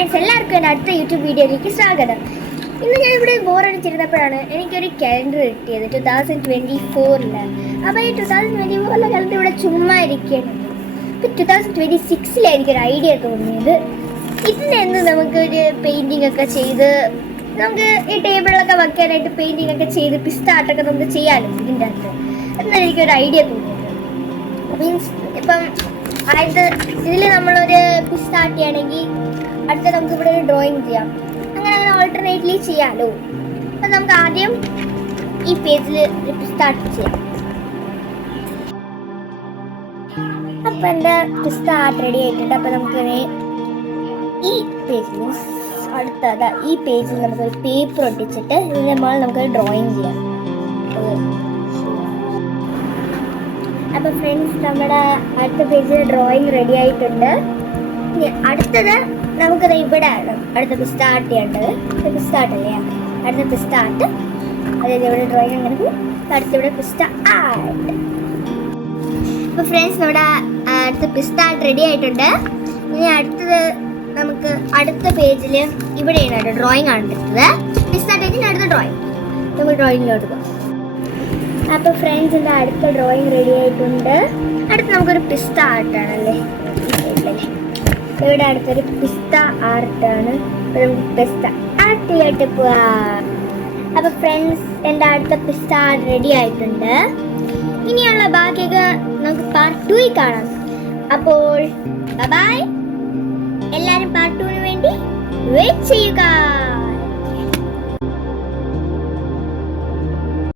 Friends, എല്ലാവർക്കും എൻ്റെ അടുത്ത യൂട്യൂബ് വീഡിയോയിലേക്ക് സ്വാഗതം. ഇന്ന് ഞാൻ ഇവിടെ ബോറടിച്ചിരുന്നപ്പോഴാണ് എനിക്കൊരു കലണ്ടർ കിട്ടിയത് 2024. അപ്പോൾ ഈ 2024 കലണ്ടർ ഇവിടെ ചുമ്മാ ഇരിക്കുകയാണ്. ഇപ്പോൾ 2026 എനിക്കൊരു ഐഡിയ തോന്നിയത്, ഇതിനെന്ന് നമുക്കൊരു പെയിൻറ്റിംഗ് ഒക്കെ ചെയ്ത് നമുക്ക് ഈ ടേബിളിലൊക്കെ വയ്ക്കാനായിട്ട് പെയിൻറ്റിംഗ് ഒക്കെ ചെയ്ത് പിസ്താട്ടൊക്കെ നമുക്ക് ചെയ്യാമല്ലോ ഇതിൻ്റെ അകത്ത് എന്നാണ് എനിക്കൊരു ഐഡിയ തോന്നിയത്. മീൻസ് ഇപ്പം ഇതിൽ നമ്മളൊരു പിസ്താട്ട് ചെയ്യണമെങ്കിൽ അടുത്ത നമുക്ക് ഇവിടെ ഒരു ഡ്രോയിങ് ചെയ്യാം. അങ്ങനെ ഓൾട്ടർനേറ്റ്ലി ചെയ്യാമല്ലോ. അപ്പം നമുക്ക് ആദ്യം ഈ പേജിൽ ഒരു പിസ്താട്ട് ചെയ്യാം. അപ്പം എൻ്റെ പിസ്താട്ട് റെഡി ആയിട്ടുണ്ട്. അപ്പം നമുക്കിത് ഈ പേജിൽ ഈ പേജിൽ നമുക്കൊരു പേപ്പർ ഒട്ടിച്ചിട്ട് ഇതിൻ്റെ മുകളിൽ നമുക്കൊരു ഡ്രോയിങ് ചെയ്യാം. അപ്പോൾ ഫ്രണ്ട്സ്, നമ്മുടെ അടുത്ത പേജിൽ ഡ്രോയിങ് റെഡി ആയിട്ടുണ്ട്. അടുത്തത് നമുക്കത് ഇവിടെ ആണ് അടുത്ത പിസ്താട്ട് ചെയ്യേണ്ടത്. പിസ്താട്ടല്ലേ അടുത്ത പിസ്താട്ട്, അതായത് ഇവിടെ ഡ്രോയിങ് അങ്ങനെ അടുത്തിവിടെ പിസ്താട്ട്. അപ്പോൾ ഫ്രണ്ട്സ്, നമ്മുടെ അടുത്ത പിസ്താട്ട് റെഡി ആയിട്ടുണ്ട്. ഇനി അടുത്തത് നമുക്ക് അടുത്ത പേജിൽ ഇവിടെയാണ് ഡ്രോയിങ് ആണ് എടുത്തത്. പിസ്താട്ട് കഴിഞ്ഞ് അടുത്ത ഡ്രോയിങ് നമുക്ക് ഡ്രോയിങ്ങിലോട്ട് പോകാം. അപ്പോൾ ഫ്രണ്ട്സ്, എൻ്റെ അടുത്ത ഡ്രോയിങ് റെഡി ആയിട്ടുണ്ട്. അടുത്ത് നമുക്കൊരു പിസ്ത ആർട്ടാണല്ലേ ഇവിടെ അടുത്തൊരു പിസ്ത ആർട്ടാണ്. അപ്പോൾ നമുക്ക് പിസ്ത ആർട്ടിലോട്ട് പോവാം. അപ്പോൾ ഫ്രണ്ട്സ്, എൻ്റെ അടുത്ത പിസ്ത ആർട്ട് റെഡി ആയിട്ടുണ്ട്. ഇനിയുള്ള ബാക്കിയൊക്കെ നമുക്ക് പാർട്ട് 2 കാണാം. അപ്പോൾ ബൈ. എല്ലാവരും പാർട്ട് 2 വേണ്ടി വെയിറ്റ് ചെയ്യുക.